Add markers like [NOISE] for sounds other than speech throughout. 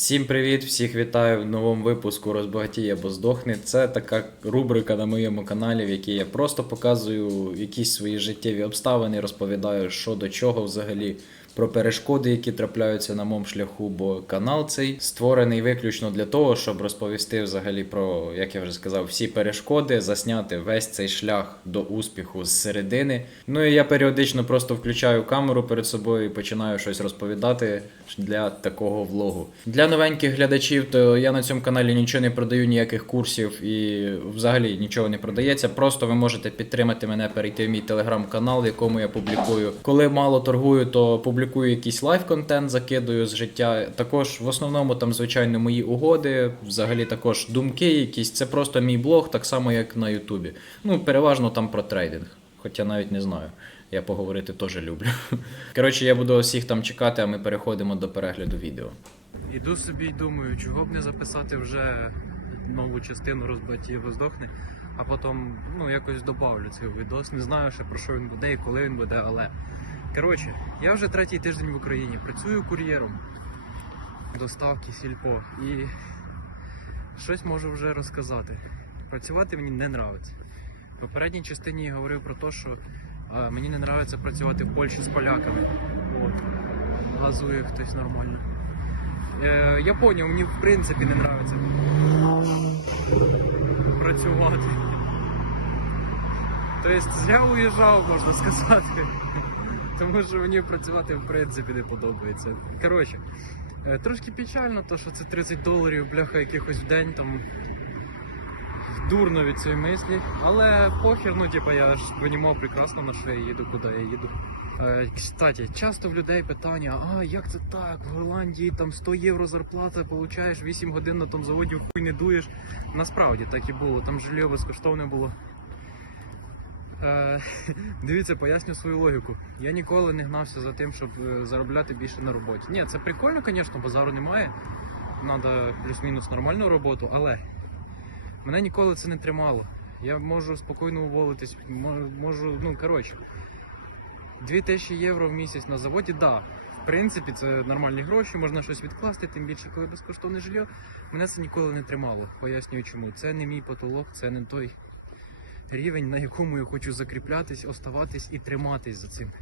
Всім привіт, всіх вітаю в новому випуску Розбагатій або здохни. Це така рубрика на моєму каналі, в якій я просто показую якісь свої життєві обставини, розповідаю, що до чого взагалі. Про перешкоди, які трапляються на моєму шляху, бо канал цей створений виключно для того, щоб розповісти взагалі про, як я вже сказав, всі перешкоди, засняти весь цей шлях до успіху з середини. Ну і я періодично просто включаю камеру перед собою і починаю щось розповідати для такого влогу. Для новеньких глядачів, то я на цьому каналі нічого не продаю, ніяких курсів і взагалі нічого не продається. Просто ви можете підтримати мене, перейти в мій телеграм-канал, в якому я публікую. Коли мало торгую, то публікую якийсь лайв-контент, закидую з життя. Також в основному там, звичайно, мої угоди, взагалі також думки якісь. Це просто мій блог, так само як на Ютубі. Ну, переважно там про трейдинг. Хоча навіть не знаю. Я поговорити теж люблю. [LAUGHS] Коротше, я буду всіх там чекати, а ми переходимо до перегляду відео. Іду собі й думаю, чого б не записати вже нову частину розбаті його здохне, а потім ну, якось добавлю цей відос. Не знаю ще про що він буде і коли він буде, але. Коротше, я вже третій тиждень в Україні, працюю кур'єром доставки сільпо і щось можу вже розказати. Працювати мені не нравиться. В попередній частині я говорив про те, що а, мені не нравиться працювати в Польщі з поляками. От. Газує хтось нормально. Е, я мені в принципі не нравиться працювати. Тобто я уїжджав, можна сказати. Тому що мені працювати в принципі не подобається. Коротше, е, трошки печально, то що це 30 доларів, бляха, якихось в день там. Дурно від цієї мислі, але похер, ну типа я ж понімав прекрасно на що я їду, куди я їду. Е, Кстати, часто в людей питання: а як це так? В Голландії там 100 євро зарплата, получаєш 8 годин на тому заводі, хуй не дуєш. Насправді так і було, там жилье безкоштовне було. Е, [LAUGHS] дивіться, поясню свою логіку. Я ніколи не гнався за тим, щоб е, заробляти більше на роботі. Ні, це прикольно, звісно, базару немає. Треба плюс-мінус нормальну роботу, але мене ніколи це не тримало. Я можу спокійно уволитись, можу, ну коротше. 2000 євро в місяць на заводі, да. В принципі, це нормальні гроші, можна щось відкласти, тим більше, коли безкоштовне жилье. Мене це ніколи не тримало. Пояснюю чому. Це не мій потолок, це не той рівень, на якому я хочу закріплятись, оставатись і триматись за цим.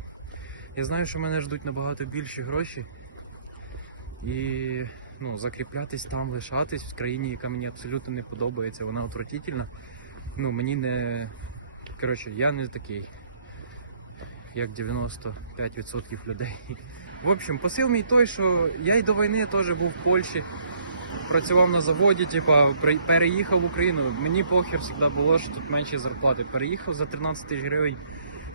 Я знаю, що мене ждуть набагато більші гроші. І ну, закріплятись там, лишатись в країні, яка мені абсолютно не подобається, вона отвратительна. Ну, мені не. Коротше, я не такий, як 95% людей. В общем, посил мій той, що я й до війни теж був в Польщі, працював на заводі, типа переїхав в Україну. Мені похер завжди було, що тут менші зарплати. Переїхав за 13 тисяч гривень,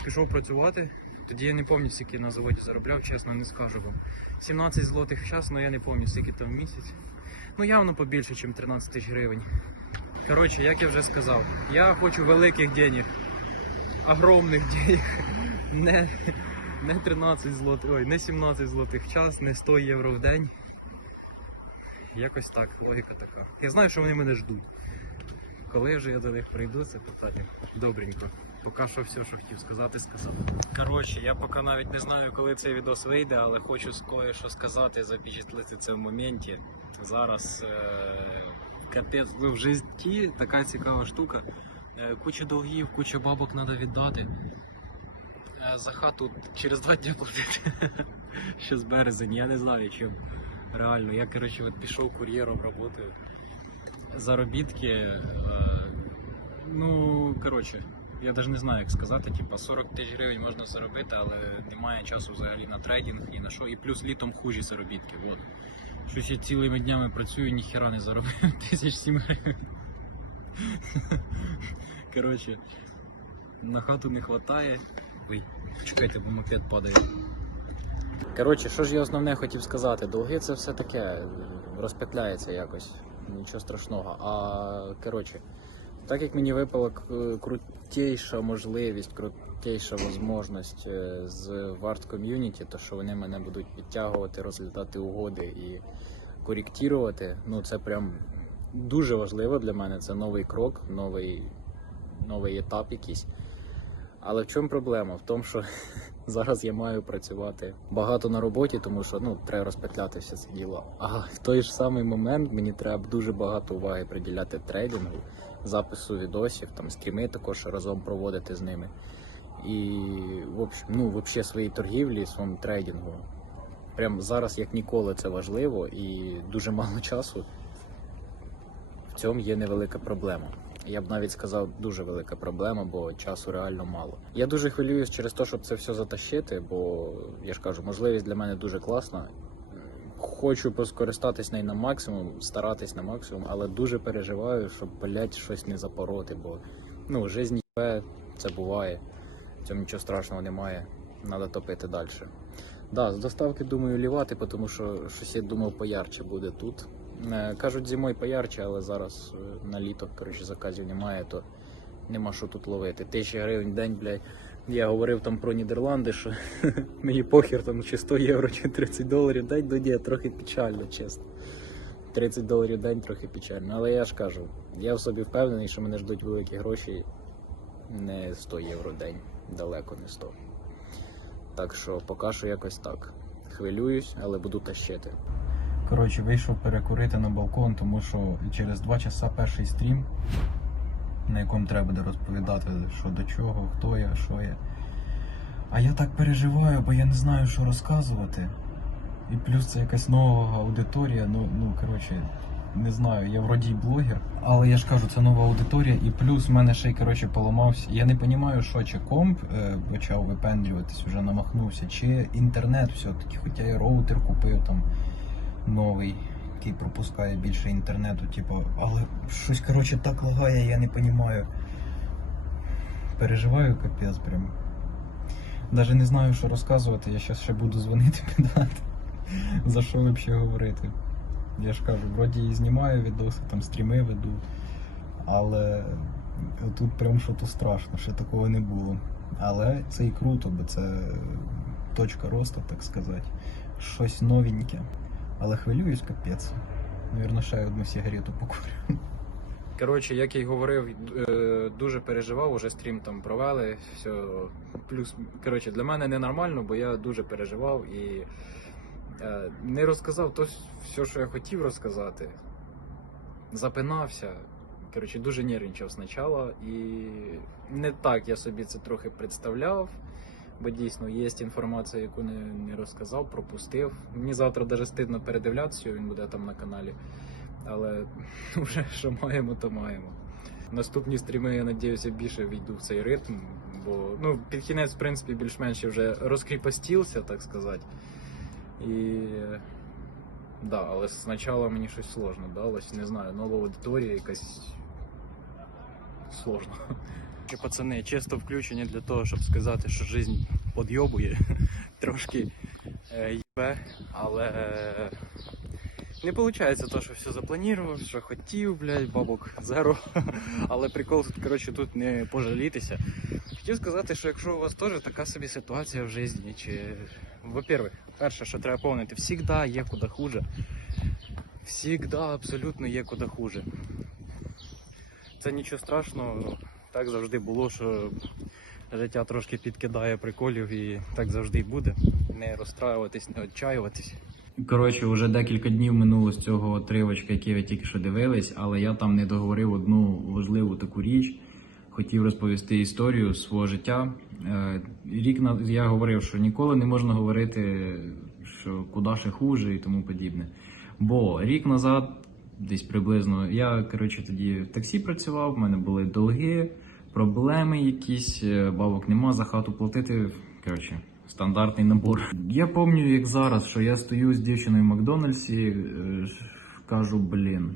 пішов працювати. Тоді я не пам'ятаю, скільки на заводі заробляв, чесно, не скажу вам. 17 злотих в час, але я не пам'ятаю, скільки там в місяць. Ну явно побільше, ніж 13 тисяч гривень. Коротше, як я вже сказав, я хочу великих денег, огромних денег. [LAUGHS] Не, не 13 злотих, ой, не 17 злотих в час, не 100 євро в день. Якось так, логіка така. Я знаю, що вони мене ждуть. Коли вже я до них прийду, це питання. Добренько. Поки що все, що хотів сказати, сказав. Коротше, я поки навіть не знаю, коли цей відос вийде, але хочу кое-що сказати, запечатлити це в моменті. Зараз е- капець ви в житті така цікава штука. Е, куча долгів, куча бабок треба віддати. Е, за хату через два дні платити. [LAUGHS] Ще з березень, я не знаю чим. Реально, я коротше от пішов кур'єром працюю. Заробітки. Е, ну, коротше, я навіть не знаю, як сказати. Типа 40 тисяч гривень можна заробити, але немає часу взагалі на трейдинг ні на що. І плюс літом хужі заробітки. От. Щось я цілими днями працюю, ніхера не заробив [LAUGHS] тисяч сім гривень. Коротше, на хату не вистачає. Ой, чекайте, бо мопед падає. Коротше, що ж я основне хотів сказати? Долги це все таке розпетляється якось. Нічого страшного. А коротше, так як мені випала к- крутейша можливість, крутейша можливість е, з Варт ком'юніті, то що вони мене будуть підтягувати, розглядати угоди і коректувати, ну це прям дуже важливо для мене. Це новий крок, новий, новий етап якийсь. Але в чому проблема? В тому, що [LAUGHS] Зараз я маю працювати багато на роботі, тому що ну треба розпетляти все це діло. А в той ж самий момент мені треба дуже багато уваги приділяти трейдингу, запису відосів, там стріми також разом проводити з ними. І в общем, ну, взагалі своїй торгівлі, своєму трейдингу. Прям зараз як ніколи це важливо і дуже мало часу. В цьому є невелика проблема. Я б навіть сказав, дуже велика проблема, бо часу реально мало. Я дуже хвилююсь через те, щоб це все затащити, бо я ж кажу, можливість для мене дуже класна. Хочу поскористатись нею на максимум, старатись на максимум, але дуже переживаю, щоб блять щось не запороти, бо ну, жизнь це буває. В цьому нічого страшного немає. Треба топити далі. Да, з доставки думаю лівати, тому що щось я думав поярче буде тут. Е, Кажуть, зимою поярче, але зараз е, на літо коротше, заказів немає, то нема що тут ловити. Тисяча гривень в день, блядь. Я говорив там про Нідерланди, що [LAUGHS] мені похер там чи 100 євро, чи 30 доларів день, ну ні, трохи печально, чесно. 30 доларів день трохи печально. Але я ж кажу, я в собі впевнений, що мене ждуть великі гроші не 100 євро в день, далеко не 100. Так що поки що якось так. Хвилююсь, але буду тащити. Коротше, вийшов перекурити на балкон, тому що через 2 часа перший стрім, на якому треба буде розповідати, що до чого, хто я, що я. А я так переживаю, бо я не знаю, що розказувати. І плюс це якась нова аудиторія. Ну, ну коротше, не знаю, я вроді блогер, але я ж кажу, це нова аудиторія, і плюс в мене ще й коротше поламався. Я не розумію, що чи комп е, почав випендрюватись, вже намахнувся, чи інтернет все-таки, хоча я роутер купив там новий, який пропускає більше інтернету, типу, але щось коротше так лагає, я не розумію. Переживаю капець прям. Навіть не знаю, що розказувати, я зараз ще буду дзвонити [LAUGHS] питати. За що взагалі говорити? Я ж кажу, вроді і знімаю відоси, там стріми веду, але тут прям що-то страшно, ще такого не було. Але це і круто, бо це точка росту, так сказати. Щось новеньке. Але хвилююсь капець. Навірно, ще одну сигарету покурю. Коротше, як я й говорив, е, дуже переживав, уже стрім там провели. Все, плюс, коротше, для мене ненормально, бо я дуже переживав і е, не розказав то все, що я хотів розказати. Запинався. Коротше, дуже нервничав спочатку. І не так я собі це трохи представляв. Бо дійсно є інформація, яку не, не розказав, пропустив. Мені завтра навіть стидно передивлятися, він буде там на каналі. Але [LAUGHS] вже що маємо, то маємо. Наступні стріми, я надіюся, більше війду в цей ритм, бо ну, під кінець, в принципі, більш-менш вже розкріпостівся, так сказати. І да, але спочатку мені щось сложно далось. Не знаю, нова аудиторія якась сложно. [LAUGHS] І, Пацани, чисто включені для того, щоб сказати, що життя подйобує, [LAUGHS] трошки е, їбе, але е, не виходить то, що все запланував, що хотів, блядь, бабок зеро. [LAUGHS] Але прикол, коротше, тут не пожалітися. Хотів сказати, що якщо у вас теж така собі ситуація в житті, чи, во-первых, перше, що треба пам'ятати, завжди є куди хуже. Всігда абсолютно є куди хуже. Це нічого страшного, ну, так завжди було, що життя трошки підкидає приколів і так завжди й буде. Не розстраюватись, не відчаюватись. Коротше, вже декілька днів минуло з цього отривочка, який ви тільки що дивились, але я там не договорив одну важливу таку річ. Хотів розповісти історію свого життя. Е, Рік на я говорив, що ніколи не можна говорити, що куди ще хуже і тому подібне. Бо рік назад, десь приблизно, я коротше тоді в таксі працював, в мене були долги, проблеми якісь, е, бабок нема за хату платити. Коротше, стандартний набор. Я пам'ятаю, як зараз, що я стою з дівчиною в Макдональдсі, е, кажу, блін,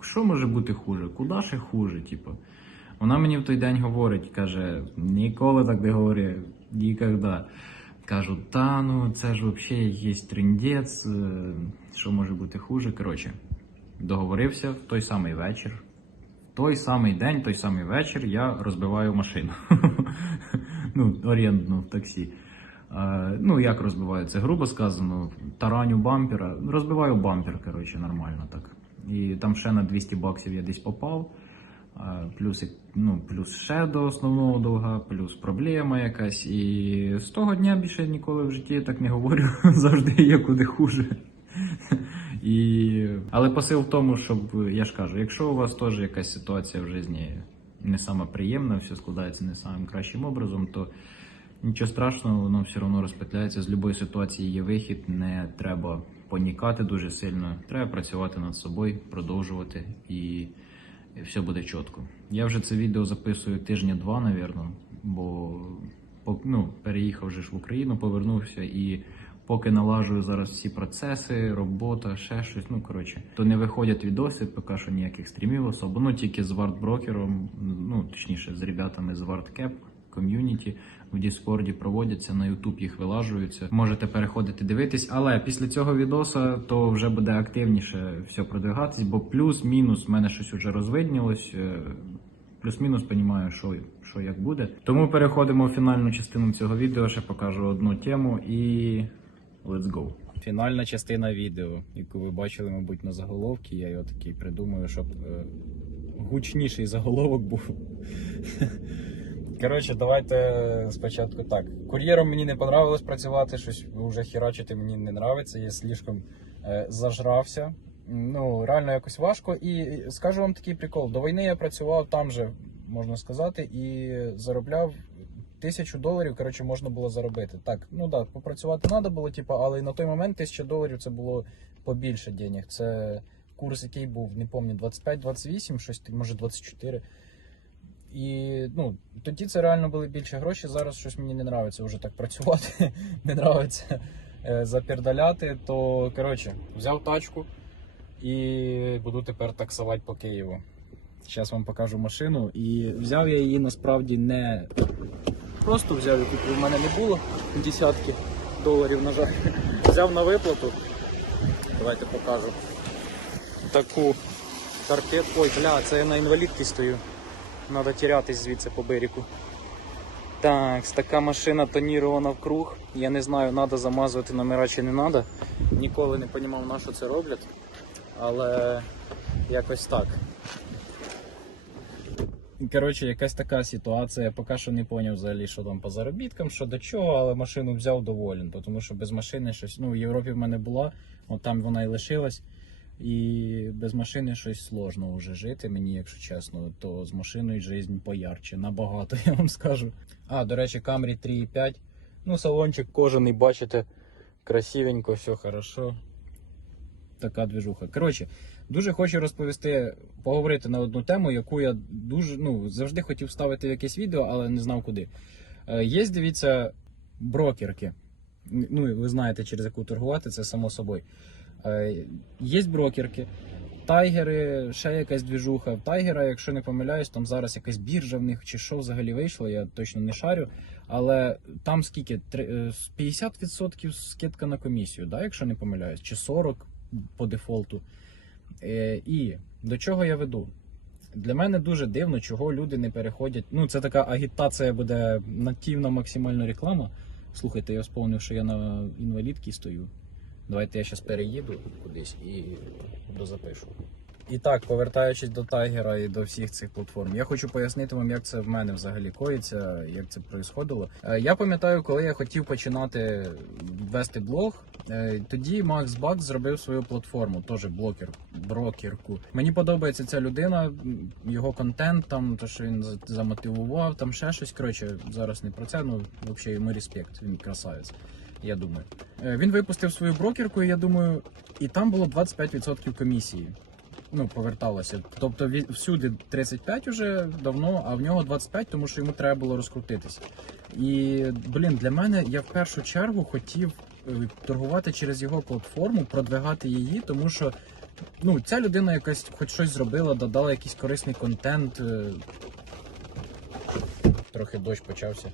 що може бути хуже? Куди ще хуже? Типу. Вона мені в той день говорить, каже, ніколи так не говори, ніколи. Кажу, та ну це ж взагалі є трендець, е, що може бути хуже. Коротше, договорився в той самий вечір. Той самий день, той самий вечір я розбиваю машину. [LAUGHS] ну, орендну в таксі. Ну, як розбиваю? Це грубо сказано, тараню бампера. Розбиваю бампер, коротше, нормально так. І там ще на 200 баксів я десь попав. Плюс, ну, плюс ще до основного довга, плюс проблема якась. І з того дня більше ніколи в житті я так не говорю. [LAUGHS] Завжди є куди хуже. І... Але посил в тому, щоб я ж кажу, якщо у вас теж якась ситуація в житті не сама приємна, все складається не самим кращим образом, то нічого страшного, воно все одно розпетляється. З будь-якої ситуації є вихід, не треба панікати дуже сильно. Треба працювати над собою, продовжувати і все буде чітко. Я вже це відео записую тижня два, напевно, бо ну, переїхав вже ж в Україну, повернувся і поки налажую зараз всі процеси, робота, ще щось. Ну коротше, то не виходять відоси, поки що ніяких стрімів особо. Ну тільки з вартброкером, ну точніше, з ребятами з WardCap ком'юніті в Діскорді проводяться, на Ютуб їх вилажуються. Можете переходити дивитись, але після цього відоса то вже буде активніше все продвигатись, бо плюс-мінус в мене щось вже розвиднілось. е, Плюс-мінус розумію, що, що як буде. Тому переходимо в фінальну частину цього відео. Ще покажу одну тему і let's go. Фінальна частина відео, яку ви бачили, мабуть, на заголовці. Я його такий придумаю, щоб е, гучніший заголовок був. Коротше, давайте спочатку так. Кур'єром мені не понравилось працювати, щось вже херачити мені не нравиться, я слишком е, зажрався. Ну, реально якось важко. І скажу вам такий прикол: до війни я працював там же, можна сказати, і заробляв тисячу доларів. Коротше, можна було заробити. Так, ну так, попрацювати треба було, типу, але на той момент тисяча доларів це було побільше денег. Це курс, який був, не пам'ятаю, 25-28, щось може 24. І ну, тоді це реально були більше гроші. Зараз щось мені не подобається вже так працювати. [LAUGHS] не подобається е, запердаляти. То коротше, взяв тачку і буду тепер таксувати по Києву. Зараз вам покажу машину. І взяв я її насправді не просто взяв, яку в мене не було десятки доларів, на жаль. [LAUGHS] Взяв на виплату. Давайте покажу. Таку карпет. Ой, бля, це я на інвалідці стою. Надо тірятись звідси по берегу. Так, така машина тонірована в круг. Я не знаю, треба замазувати номера чи не треба. Ніколи не розумів, на що це роблять. Але якось так. Коротше, якась така ситуація. Я поки що не зрозумів взагалі, що там по заробіткам, що до чого, але машину взяв доволен, тому що без машини щось. Ну, в Європі в мене була, от там вона і лишилась. І без машини щось сложно вже жити, мені, якщо чесно, то з машиною життя поярче, набагато, [LAUGHS] я вам скажу. А, до речі, Camry 3.5. Ну, салончик кожаний, бачите, красивенько, все хорошо. Така движуха. Коротше, дуже хочу розповісти, поговорити на одну тему, яку я дуже ну, завжди хотів ставити в якесь відео, але не знав куди. Е, Є, дивіться, брокерки. Ну, ви знаєте, через яку торгувати, це само собою. Е, Є брокерки, тайгери, ще якась двіжуха. Тайгера, якщо не помиляюсь, там зараз якась біржа в них чи що взагалі вийшло, я точно не шарю. Але там скільки? Три- е, 50% скидка на комісію, да, якщо не помиляюсь, чи 40% по дефолту. Е, І до чого я веду? Для мене дуже дивно, чого люди не переходять. Ну, це така агітація буде нативна максимальна реклама. Слухайте, я сповнив, що я на інвалідці стою. Давайте я зараз переїду кудись і дозапишу. І так, повертаючись до Тайгера і до всіх цих платформ, я хочу пояснити вам, як це в мене взагалі коїться, як це происходило. Е, Я пам'ятаю, коли я хотів починати вести блог, е, тоді Макс Бак зробив свою платформу, теж блокер, брокерку. Мені подобається ця людина, його контент, там то, що він замотивував, там ще щось. Коротше, зараз не про це, ну взагалі йому респект, він красавець. Я думаю, Е, він випустив свою брокерку, і я думаю, і там було 25% комісії. Ну, поверталося. Тобто всюди 35 уже давно, а в нього 25, тому що йому треба було розкрутитися. І блін, для мене я в першу чергу хотів е, торгувати через його платформу, продвигати її, тому що ну, ця людина якась хоч щось зробила, додала якийсь корисний контент. е, Трохи дощ почався.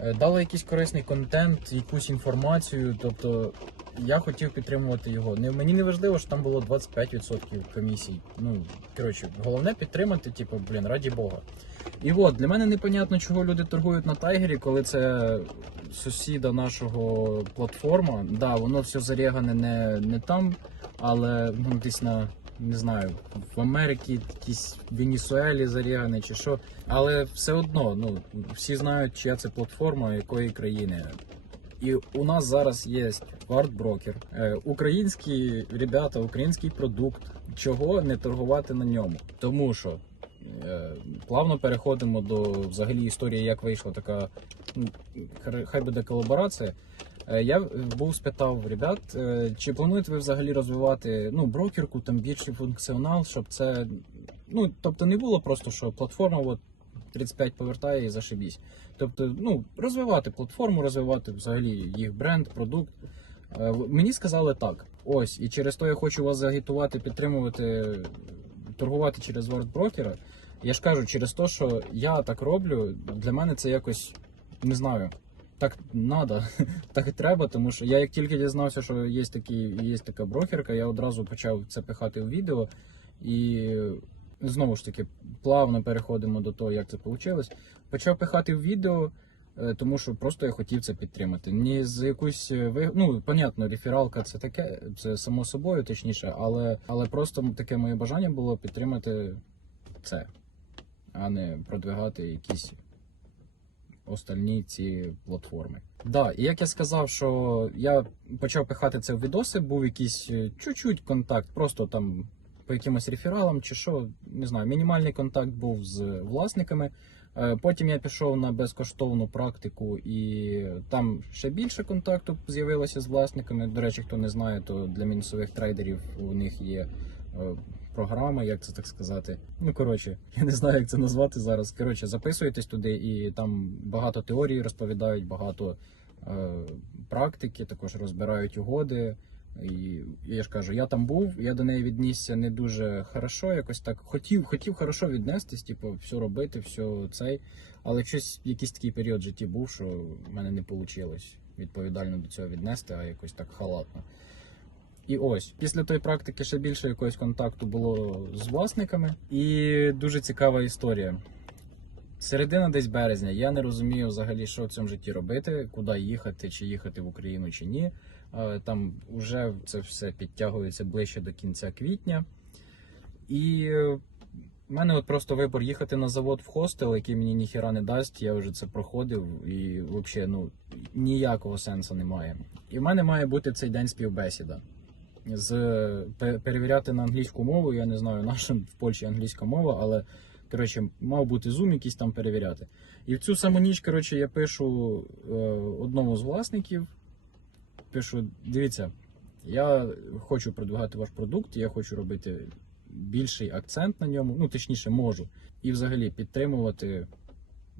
Е, Дала якийсь корисний контент, якусь інформацію. Тобто я хотів підтримувати його. Не, мені не важливо, що там було 25% комісій. Ну, коротше, головне підтримати, типу, блін, раді Бога. І от, для мене непонятно, чого люди торгують на Тайгері, коли це сусіда нашого платформа. Да, воно все зарягане не, не там, але ну, десь на не знаю, в Америці, якісь Венесуелі зарігане чи що. Але все одно, ну, всі знають, чия це платформа, якої країни. І у нас зараз є вартброкер, е, українські ребята, український продукт. Чого не торгувати на ньому? Тому що е, плавно переходимо до взагалі історії, як вийшла така, хай- буде колаборація. Е, Я був спитав ребят, чи плануєте ви взагалі розвивати ну, брокерку, там більший функціонал, щоб це. Ну, тобто не було просто, що платформа от 35 повертає і зашибісь. Тобто, ну, розвивати платформу, розвивати взагалі їх бренд, продукт. Е, Мені сказали так. Ось, і через то я хочу вас загітувати, підтримувати, торгувати через вартброкера. Я ж кажу, через те, що я так роблю, для мене це якось не знаю. Так надо, [LAUGHS] так і треба, тому що я як тільки дізнався, що є такі, є така брокерка, я одразу почав це пихати в відео. І знову ж таки, плавно переходимо до того, як це вийшло. Почав пихати в відео, е, тому що просто я хотів це підтримати. Ні з якусь е, ну, понятно, рефералка це таке, це само собою, точніше, але, але просто таке моє бажання було підтримати це, а не продвигати якісь остальні ці платформи. Да, і як я сказав, що я почав пихати це в відоси, був якийсь е, чуть-чуть контакт, просто там по якимось рефералам чи що, не знаю, мінімальний контакт був з власниками. Е, Потім я пішов на безкоштовну практику, і там ще більше контакту з'явилося з власниками. До речі, хто не знає, то для мінусових трейдерів у них є е, програма, як це так сказати. Ну коротше, [LAUGHS] я не знаю, як це назвати зараз. Коротше, записуєтесь туди, і там багато теорій розповідають, багато е, практики, також розбирають угоди. І я ж кажу, я там був, я до неї віднісся не дуже хорошо, якось так хотів, хотів хорошо віднестись, типу, все робити, все цей. Але щось якийсь такий період в житті був, що в мене не вийшло відповідально до цього віднести, а якось так халатно. І ось після тої практики ще більше якогось контакту було з власниками, і дуже цікава історія. Середина десь березня. Я не розумію взагалі, що в цьому житті робити, куди їхати, чи їхати в Україну, чи ні. Там вже це все підтягується ближче до кінця квітня. І е, в мене от просто вибор їхати на завод в хостел, який мені ніхіра не дасть. Я вже це проходив і взагалі ну, ніякого сенсу немає. І в мене має бути цей день співбесіда. З перевіряти на англійську мову. Я не знаю, наша в Польщі англійська мова, але коротше, мав бути зум якийсь там перевіряти. І в цю саму ніч, коротше, я пишу е, одному з власників. Пишу: дивіться, я хочу продвигати ваш продукт, я хочу робити більший акцент на ньому, ну точніше, можу. І взагалі підтримувати,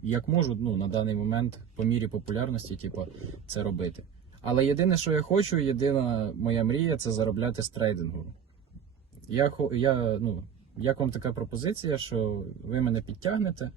як можу, ну, на даний момент по мірі популярності, типу, це робити. Але єдине, що я хочу, єдина моя мрія це заробляти з трейдингу. Я, я, ну, як вам така пропозиція, що ви мене підтягнете,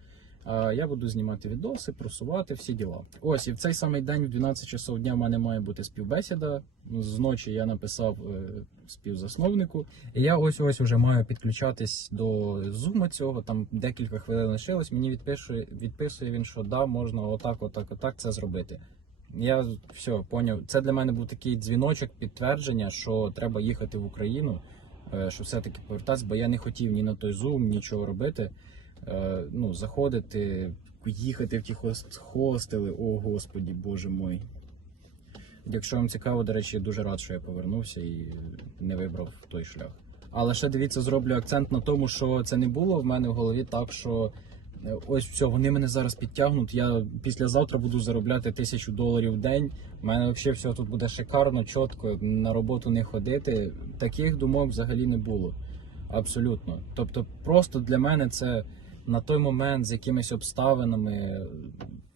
я буду знімати відоси, просувати всі діла. Ось, і в цей самий день, в 12 часов дня, в мене має бути співбесіда. Зночі я написав е, співзасновнику. І я ось ось вже маю підключатись до зуму цього. Там декілька хвилин лишилось. Мені відписує, відписує він, що да, можна отак, отак, отак це зробити. Я все поняв. Це для мене був такий дзвіночок, підтвердження, що треба їхати в Україну, е, що все-таки повертатися, бо я не хотів ні на той зум, нічого робити. Е, Ну, заходити, їхати в ті хост- хостели. О, господі, боже мой. Якщо вам цікаво, до речі, я дуже рад, що я повернувся і не вибрав той шлях. Але ще дивіться, зроблю акцент на тому, що це не було в мене в голові так, що е, ось все, вони мене зараз підтягнуть. Я післязавтра буду заробляти тисячу доларів в день. У мене взагалі все тут буде шикарно, чітко, на роботу не ходити. Таких думок взагалі не було. Абсолютно. Тобто, просто для мене це на той момент з якимись обставинами,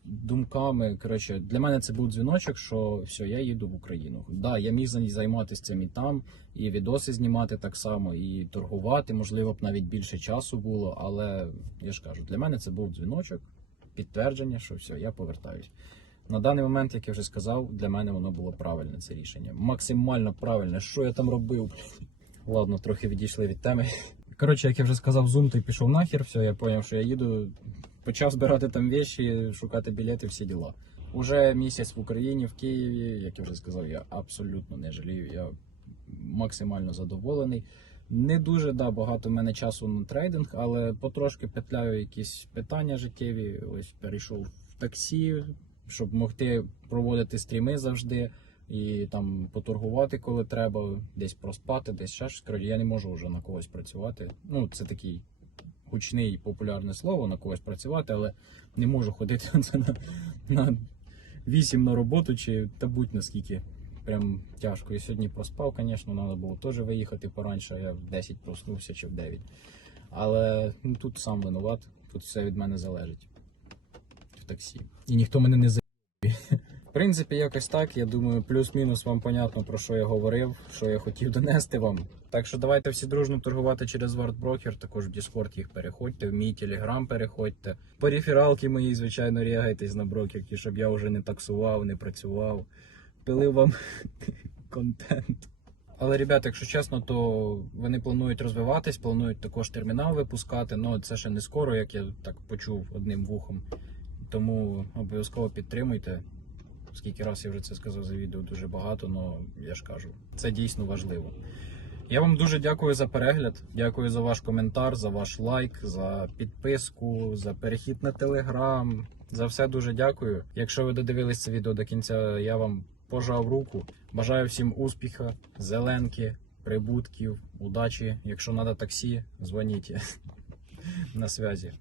думками. Коротше, для мене це був дзвіночок, що все, я їду в Україну. Да, я міг займатися цим і там, і відоси знімати так само, і торгувати, можливо, б навіть більше часу було. Але я ж кажу, для мене це був дзвіночок, підтвердження, що все, я повертаюсь. На даний момент, як я вже сказав, для мене воно було правильне це рішення. Максимально правильне. Що я там робив? Ладно, трохи відійшли від теми. Коротше, як я вже сказав, зум той пішов нахер, все, я зрозумів, що я їду. Почав збирати там віші, шукати білети, всі діла. Уже місяць в Україні, в Києві, як я вже сказав, я абсолютно не жалію. Я максимально задоволений. Не дуже да, багато в мене часу на трейдинг, але потрошки петляю якісь питання життєві. Ось перейшов в таксі, щоб могти проводити стріми завжди і там поторгувати, коли треба, десь проспати, десь ще щось. Коротше, я не можу вже на когось працювати. Ну, це такий гучний популярне слово на когось працювати, але не можу ходити [LAUGHS] на, на 8 на роботу чи та будь наскільки. Прям тяжко. І сьогодні проспав, звісно, треба було теж виїхати пораньше, а я в 10 проснувся чи в 9. Але ну, тут сам винуват, тут все від мене залежить в таксі. І ніхто мене не. В принципі, якось так. Я думаю, плюс-мінус вам понятно, про що я говорив, що я хотів донести вам. Так що давайте всі дружно торгувати через Вартброкер, також в Discord їх переходьте, в мій Telegram переходьте. По рефералки мої, звичайно, рягайтесь на брокерки, щоб я вже не таксував, не працював. Пилив вам [LAUGHS] контент. Але, ребята, якщо чесно, то вони планують розвиватись, планують також термінал випускати. Ну це ще не скоро, як я так почув одним вухом. Тому обов'язково підтримуйте. Скільки раз я вже це сказав за відео, дуже багато, але я ж кажу, це дійсно важливо. Я вам дуже дякую за перегляд. Дякую за ваш коментар, за ваш лайк, за підписку, за перехід на телеграм. За все дуже дякую. Якщо ви додивились це відео до кінця, я вам пожав руку. Бажаю всім успіха, зеленки, прибутків, удачі. Якщо треба таксі, дзвоніть [LAUGHS] на связі.